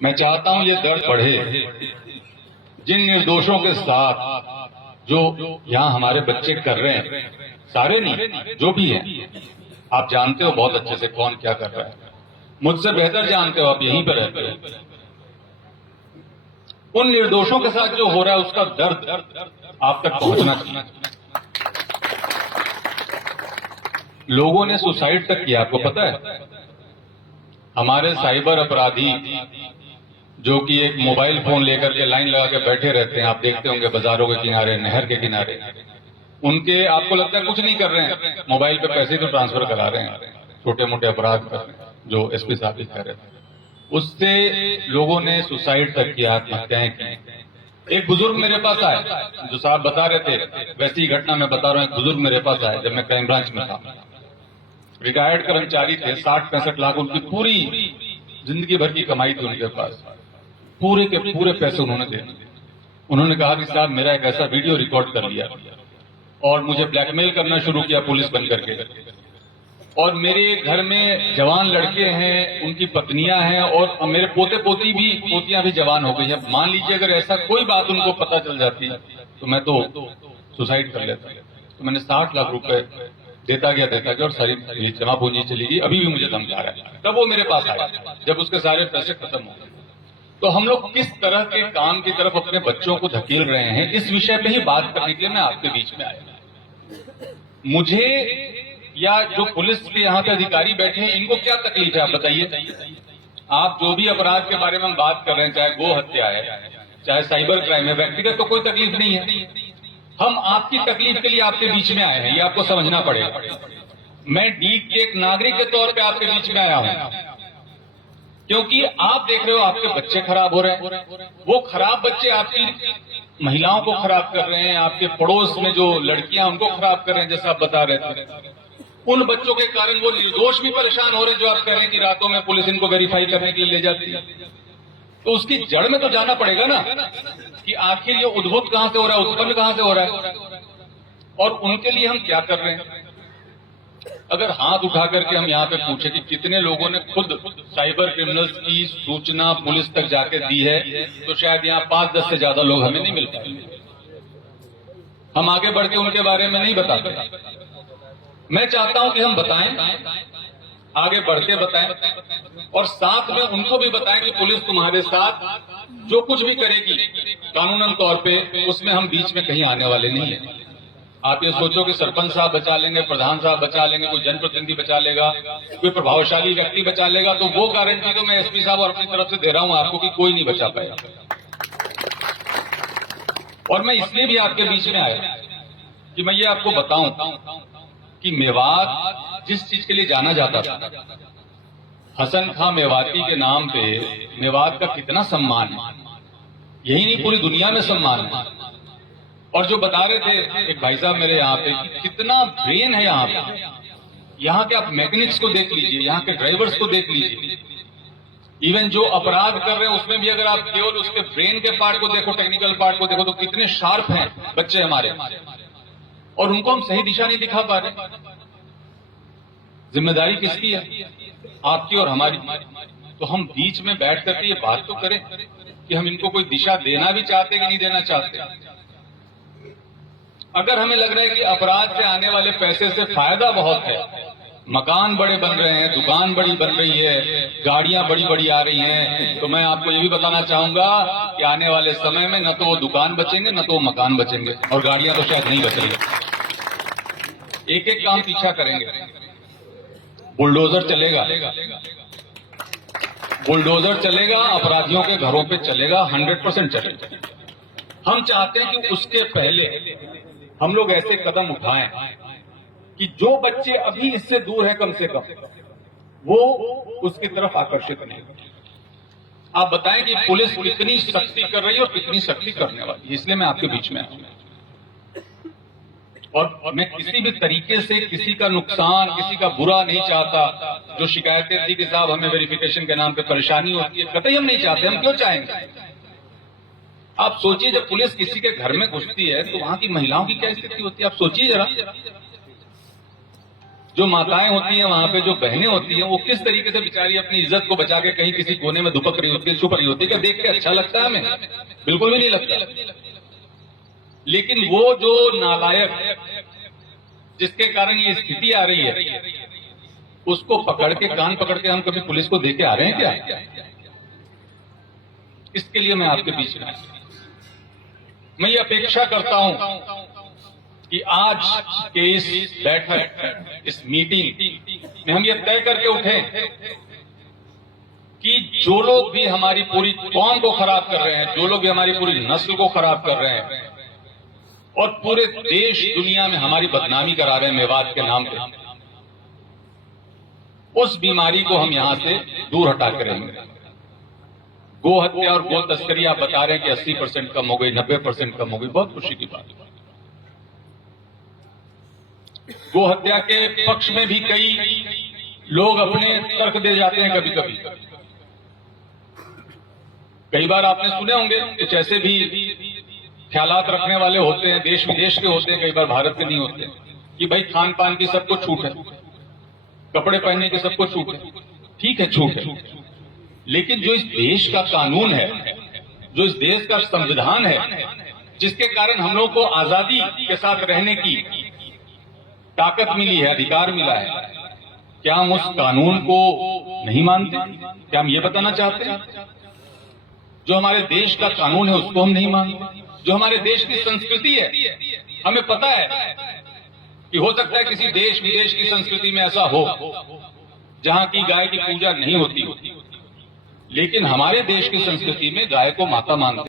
मैं चाहता हूं ये दर्द बढ़े। जिन निर्दोषों के साथ जो यहां हमारे बच्चे कर रहे हैं, सारे नहीं, जो भी हैं, आप जानते हो बहुत अच्छे से कौन क्या कर रहा है, मुझसे बेहतर जानते हो, आप यहीं पर रहते हो। उन निर्दोषों के साथ जो हो रहा है उसका दर्द आप तक पहुंचना चाहिए। लोगों ने सुसाइड तक किया, आपको पता है? हमारे साइबर अपराधी जो कि एक मोबाइल फोन लेकर के लाइन लगा के बैठे रहते हैं, आप देखते होंगे बाजारों के किनारे, नहर के किनारे, उनके आपको लगता है कुछ नहीं कर रहे हैं, मोबाइल पे पैसे तो ट्रांसफर करा रहे हैं, छोटे मोटे अपराध कर रहे हैं, जो एसपी साहब भी कह रहे थे। उससे लोगों ने सुसाइड तक किया, आत्महत्याएं की। एक बुजुर्ग मेरे पास आए, जो साहब बता रहे थे वैसी घटना मैं बता रहा हूं। एक बुजुर्ग मेरे पास आए जब मैं क्राइम ब्रांच में था, रिटायर्ड कर्मचारी थे, 60-65 लाख उनकी पूरी जिंदगी भर की कमाई थी उनके पास, पूरे के पूरे पैसे उन्होंने दे दिए। उन्होंने कहा कि साहब मेरा एक ऐसा वीडियो रिकॉर्ड कर लिया और मुझे ब्लैकमेल करना शुरू किया पुलिस बन करके, और मेरे घर में जवान लड़के हैं, उनकी पत्नियां हैं, और मेरे पोते पोतियां भी जवान हो गई हैं। मान लीजिए अगर ऐसा कोई बात उनको पता चल जाती तो मैं तो सुसाइड कर लेता। तो मैंने 60 लाख रुपए देता गया और सारी जमा पूंजी चली गई, अभी भी मुझे धमका रहा है। तब वो मेरे पास आया जब उसके सारे पैसे खत्म हो गए। तो हम लोग किस तरह के काम की तरफ अपने बच्चों को धकेल रहे हैं, इस विषय पे ही बात करने के लिए मैं आपके बीच में आया। मुझे या जो पुलिस के यहाँ पे अधिकारी बैठे हैं, इनको क्या तकलीफ है आप बताइए? आप जो भी अपराध के बारे में हम बात कर रहे हैं, चाहे गो हत्या है, चाहे साइबर क्राइम है, व्यक्तिगत तो कोई तकलीफ नहीं है। हम आपकी तकलीफ के लिए आपके बीच में आए हैं, ये आपको समझना पड़ेगा। मैं डीग के एक नागरिक के तौर पे आपके बीच में आया हूं, क्योंकि आप देख रहे हो आपके बच्चे खराब हो रहे हैं। वो खराब बच्चे आपकी महिलाओं को खराब कर रहे हैं, आपके पड़ोस में जो लड़कियां उनको खराब कर रहे हैं, जैसा आप बता रहे थे। उन बच्चों के कारण वो निर्दोष भी परेशान हो रहे हैं, जो आप कह रहे हैं कि रातों में पुलिस इनको वेरीफाई करने के लिए ले जाती है। तो उसकी जड़ में तो जाना पड़ेगा ना, कि आखिर ये उद्भूत कहां से हो रहा है, उत्पन्न कहां से हो रहा है, और उनके लिए हम क्या कर रहे हैं। अगर हाथ उठा करके हम यहाँ पे पूछे कि कितने लोगों ने खुद साइबर क्रिमिनल्स की सूचना पुलिस तक जाके दी है, तो शायद यहाँ 5-10 से ज्यादा लोग हमें नहीं मिल पाएंगे। हम आगे बढ़ के उनके बारे में नहीं बताते। मैं चाहता हूं कि हम बताएं, आगे बढ़ के बताएं, और साथ में उनको भी बताएं कि पुलिस तुम्हारे साथ जो कुछ भी करेगी कानूनन तौर पे, उसमें हम बीच में कहीं आने वाले नहीं है। आप ये सोचो कि सरपंच साहब बचा लेंगे, प्रधान साहब बचा लेंगे, कोई जनप्रतिनिधि बचा लेगा, कोई प्रभावशाली व्यक्ति बचा लेगा, तो वो गारंटी तो मैं एसपी साहब और अपनी तरफ से दे रहा हूं आपको कि कोई नहीं बचा पाएगा। और मैं इसलिए भी आपके बीच में आया कि मैं ये आपको बताऊं कि मेवात जिस चीज के लिए जाना जाता था, हसन खां मेवाती के नाम पे मेवात का कितना सम्मान है, यही नहीं पूरी दुनिया में सम्मान है। और जो बता रहे थे एक भाई साहब मेरे यहाँ पे, कि कितना ब्रेन है यहाँ पे। यहाँ के आप मैकेनिक्स को देख लीजिए, यहाँ के ड्राइवर्स को देख लीजिए, इवन जो अपराध कर रहे हैं उसमें भी अगर आप केवल उसके ब्रेन के पार्ट को देखो, टेक्निकल पार्ट को देखो, तो कितने शार्प हैं बच्चे हमारे, और उनको हम सही दिशा नहीं दिखा पा रहे। जिम्मेदारी किसकी है? आपकी और हमारी। तो हम बीच में बैठ करके ये बात तो करें कि हम इनको कोई दिशा देना भी चाहते कि नहीं देना चाहते। अगर हमें लग रहा है कि अपराध से आने वाले पैसे से फायदा बहुत है, मकान बड़े बन रहे हैं, दुकान बड़ी बन रही है, गाड़ियां बड़ी बड़ी आ रही हैं, तो मैं आपको ये भी बताना चाहूंगा कि आने वाले समय में न तो वो दुकान बचेंगे, न तो वो मकान बचेंगे, और गाड़ियां तो शायद नहीं बचेंगी। एक एक काम पीछा करेंगे। बुलडोजर चलेगा, बुलडोजर चलेगा, अपराधियों के घरों पे चलेगा, 100% चलेगा। हम चाहते हैं कि उसके पहले हम लोग ऐसे कदम उठाएं कि जो बच्चे अभी इससे दूर है, कम से कम वो उसकी तरफ आकर्षित नहीं। आप बताएं कि पुलिस कितनी सख्ती कर रही है और कितनी सख्ती करने वाली है। इसलिए मैं आपके बीच में आया, और मैं किसी भी तरीके से किसी का नुकसान, किसी का बुरा नहीं चाहता। जो शिकायतें थी कि साहब हमें वेरिफिकेशन के नाम पे परेशानी होती है, कतई हम नहीं चाहते। हम क्यों चाहेंगे? आप सोचिए, जब पुलिस किसी के घर में घुसती है तो वहां की महिलाओं की क्या स्थिति होती है, आप सोचिए जरा। जो माताएं होती हैं वहां पे, जो बहनें होती हैं, वो किस तरीके से बेचारी अपनी इज्जत को बचा के कहीं किसी कोने में दुपक रही होती है, छुप रही होती है। क्या देख के अच्छा लगता है हमें? बिल्कुल भी नहीं लगता। लेकिन वो जो नालायक जिसके कारण ये स्थिति आ रही है, उसको पकड़ के, कान पकड़ के हम कभी पुलिस को देके आ रहे हैं क्या? इसके लिए मैं आपके बीच में मैं ये अपेक्षा करता हूं कि आज के इस बैठक, इस मीटिंग में हम ये तय करके उठे कि जो लोग भी हमारी पूरी कौम को खराब कर रहे हैं, जो लोग भी हमारी पूरी नस्ल को खराब कर रहे हैं और पूरे देश दुनिया में हमारी बदनामी करा रहे हैं मेवात के नाम पे, उस बीमारी को हम यहां से दूर हटा के रहेंगे। गो हत्या और गो तस्करी आप बता रहे हैं कि 80% कम हो गई, 90% कम हो गई, बहुत खुशी की बात है। गो हत्या के पक्ष में भी कई लोग अपने तर्क दे जाते हैं। कभी कभी कई बार आपने सुने होंगे कुछ ऐसे भी ख्यालात रखने वाले होते हैं, देश विदेश के होते हैं, कई बार भारत के नहीं होते, कि भाई खान पान की सबको छूट है, कपड़े पहनने की सबको छूट है। ठीक है, छूट है, लेकिन जो इस देश का कानून है, जो इस देश का संविधान है, जिसके कारण हम लोगों को आजादी के साथ रहने की ताकत मिली है, अधिकार मिला है, क्या हम उस कानून को नहीं मानते? क्या हम ये बताना चाहते हैं? जो हमारे देश का कानून है उसको हम नहीं मानते? जो हमारे देश की संस्कृति है, हमें पता है कि हो सकता है किसी देश विदेश की संस्कृति में ऐसा हो जहां की गाय की पूजा नहीं होती, लेकिन हमारे देश की संस्कृति में गाय को माता मानते हैं।